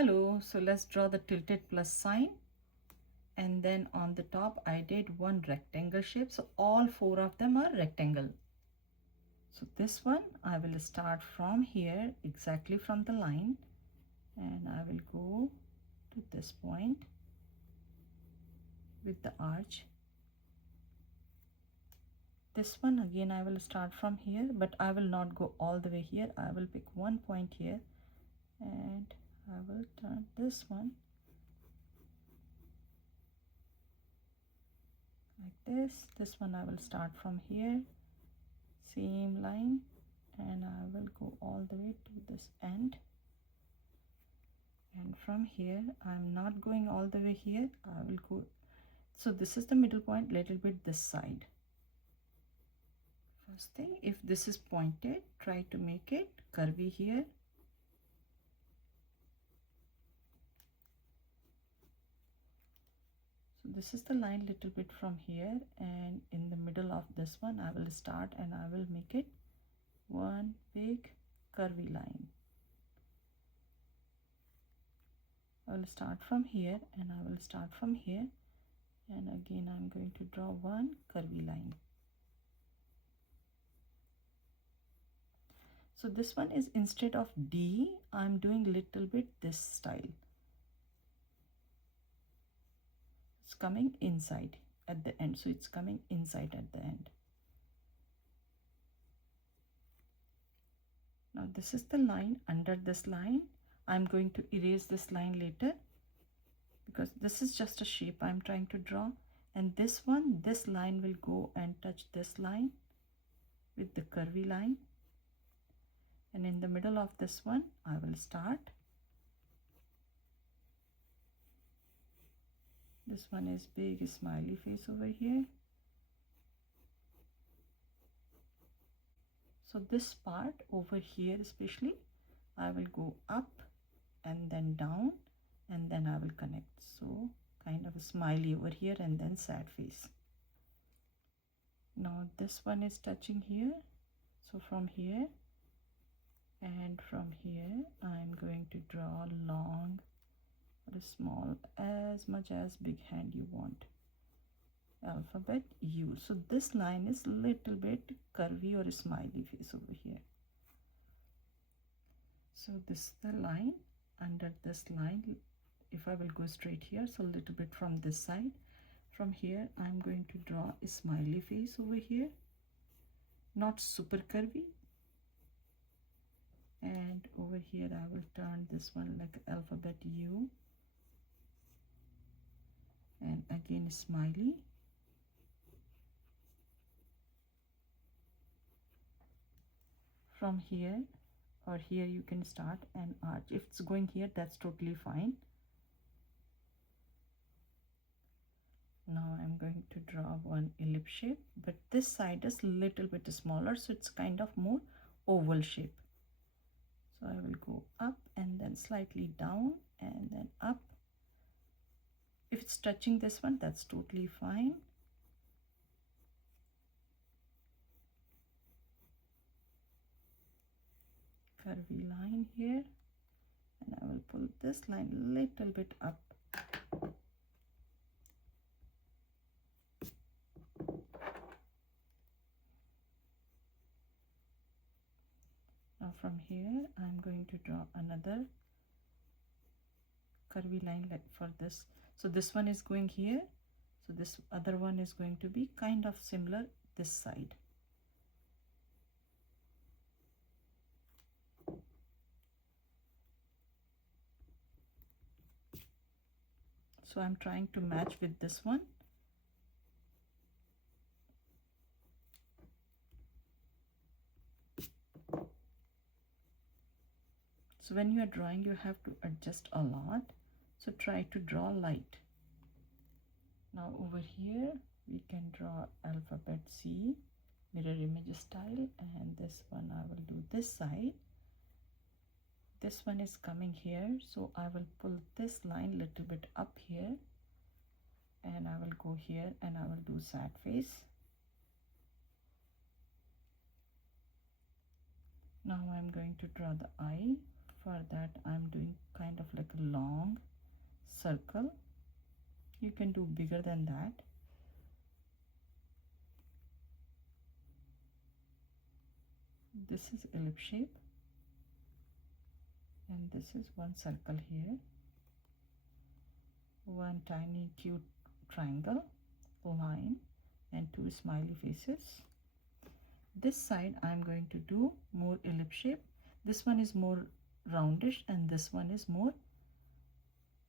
Hello, so let's draw the tilted plus sign, and then on the top I did one rectangle shape, so all four of them are rectangle. So this one I will start from here, exactly from the line, and I will go to this point with the arch. This one again I will start from here, but I will not go all the way here. I will pick one point here and I will turn this one like this. This one I will start from here, same line, and I will go all the way to this end. And from here I'm not going all the way here. I will go, so this is the middle point, little bit this side. First thing, if this is pointed, try to make it curvy here. So this is the line little bit from here, and in the middle of this one I will start and I will make it one big curvy line. I will start from here and I will start from here, and again I'm going to draw one curvy line. So this one is, instead of D, I'm doing little bit this style. It's coming inside at the end, so it's coming inside at the end. Now this is the line. Under this line I'm going to erase this line later, because this is just a shape I'm trying to draw, and this one, this line will go and touch this line with the curvy line, and in the middle of this one I will start. This one is big smiley face over here. So this part over here especially, I will go up and then down, and then I will connect. So kind of a smiley over here and then sad face. Now this one is touching here, so from here and from here I'm going to draw long or small, as much as big hand you want, alphabet U. So this line is little bit curvy or smiley face over here. So this is the line. Under this line, if I will go straight here, so a little bit from this side, from here I'm going to draw a smiley face over here, not super curvy, and over here I will turn this one like alphabet U, and again a smiley. From here or here you can start an arch. If it's going here, that's totally fine. Now I'm going to draw one ellipse shape, but this side is little bit smaller, so it's kind of more oval shape. So I will go up and then slightly down and then up. If it's touching this one, that's totally fine. Curvy line here, and I will pull this line a little bit up. Now from here I'm going to draw another curvy line like for this. So this one is going here, so this other one is going to be kind of similar this side. So I'm trying to match with this one. So when you are drawing, you have to adjust a lot, so try to draw light. Now over here we can draw alphabet C, mirror image style, and this one I will do this side. This one is coming here, so I will pull this line little bit up here, and I will go here and I will do sad face. Now I'm going to draw the eye For that I'm doing kind of like a long circle. You can do bigger than that. This is ellipse shape, and this is one circle here, one tiny cute triangle, line, and two smiley faces. This side I'm going to do more ellipse shape. This one is more roundish and this one is more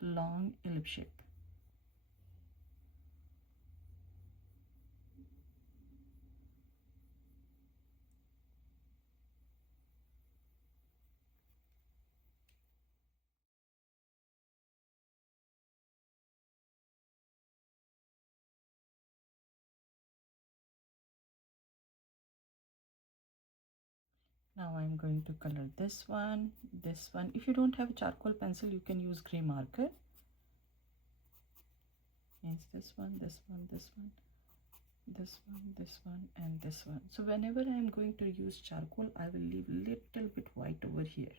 long ellipse shape. Now I'm going to color this one, this one. If you don't have a charcoal pencil, you can use gray marker. Means this one, this one, this one, this one, this one, and this one. So whenever I'm going to use charcoal, I will leave little bit white over here.